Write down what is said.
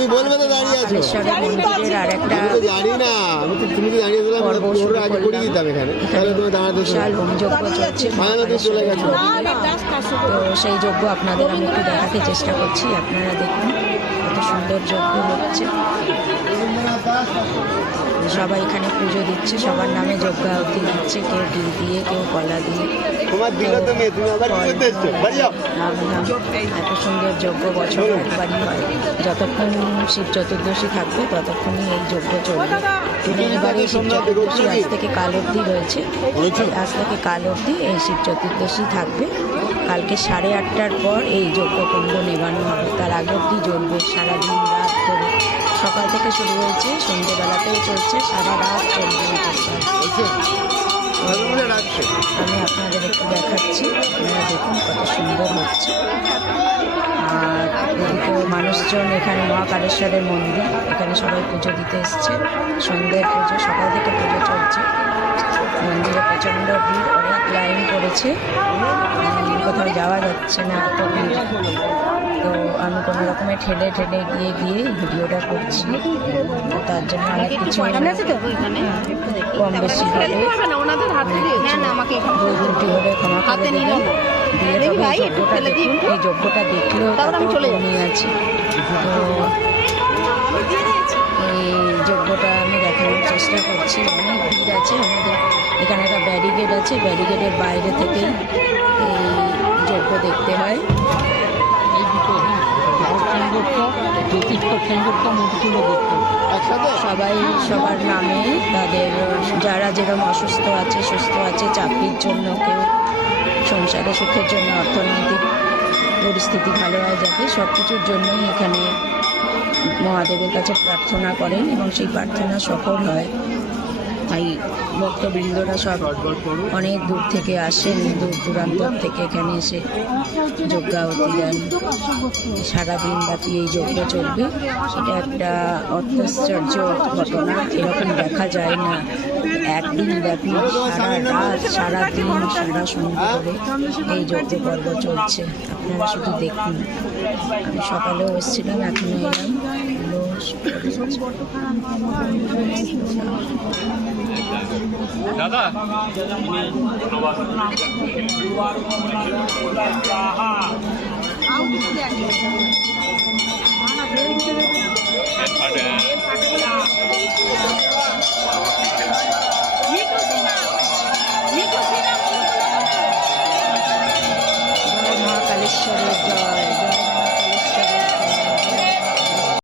তুমি বলবে তো দাঁড়িয়ে আছো মন্দিরের আর একটা জানি না তুমি তো দাঁড়িয়ে দিলাম আগে করিয়ে দিতাম এখানে তাহলে তুমি দাঁড়াতে বিশাল হোমযজ্ঞ চলছে চলে গেছো তো সেই যজ্ঞ আপনাদের আমি একটু দেখাতে চেষ্টা করছি। আপনারা দেখুন কত সুন্দর যজ্ঞ হচ্ছে। সবাই এখানে পুজো দিচ্ছে, সবার নামে যজ্ঞাহুতি দিচ্ছে, কেউ ঘি দিয়ে কেউ কলা দিয়ে। এত সুন্দর যজ্ঞ বছর একবারই হয়। যতক্ষণ শিব চতুর্দশী থাকবে ততক্ষণই এই যজ্ঞ চলবে। এইবারে শিব চতুর্দশী আজ থেকে কাল অবধি রয়েছে, আজ থেকে কাল অবধি এই শিব চতুর্দশী থাকবে। কালকে 8:30টার পর এই যজ্ঞকুণ্ড নেবানো হবে, তার আগে অবধি জ্বলবে সারাদিন রাত ধরে। সকাল থেকে শুরু হয়েছে, সন্ধ্যেবেলাতেও চলছে, সারা রাত চলবে। আমি আপনাদের একটু দেখাচ্ছি, আপনারা দেখুন কত সুন্দর হচ্ছে। আর এদিকে মানুষজন, এখানে মহাকালেশ্বরের মন্দির, এখানে সবাই পুজো দিতে এসছে। সন্ধ্যের পুজো, সকাল থেকে পুজো চলছে। মন্দিরে প্রচণ্ড ভিড়, অনেক লাইন পড়েছে, কোথাও যাওয়া যাচ্ছে না, এত ভিড়। তো আমি কোনো রকমে ঠেলে গিয়ে ভিডিওটা করছি। তার জন্য অনেক কিছু কম বেশি হলে ভুল ত্রুটি হলে ক্ষমা করে দেবেন। দিয়ে তবে এই যজ্ঞটা দেখুন, এই যজ্ঞটা দেখলেও তাতেও নিয়ে আছি। তো এই যজ্ঞটা আমি দেখানোর চেষ্টা করছি। অনেক ভিড় আছে। আমাদের এখানে একটা ব্যারিকেড আছে, ব্যারিকেডের বাইরে থেকেই এই যজ্ঞ দেখতে হয়। সবাই সবার নামে, তাদের যারা যেরকম অসুস্থ আছে, সুস্থ আছে, চাকরির জন্য, কেউ সংসারে সুখের জন্য, অর্থনৈতিক পরিস্থিতি ভালো হয় যাতে, সব কিছুর জন্যই এখানে মহাদেবের কাছে প্রার্থনা করেন এবং সেই প্রার্থনা সফল হয়। তাই ভক্তবৃন্দরা সব অনেক দূর থেকে আসেন, দূর দূরান্ত থেকে এখানে এসে যজ্ঞাহুতি দেন। সারাদিন ব্যাপী এই যজ্ঞ চলবে। এটা একটা অত্যাশ্চর্য ঘটনা, এরকম দেখা যায় না। একদিন ব্যাপী সারা রাত, সারাদিন, সারা সন্ধ্যা ধরে এই যজ্ঞ পর্ব চলছে। আপনারা শুধু দেখুন। আমি সকালেও এসেছিলাম, এখনও এলাম। দাদা ধন্যবাদ।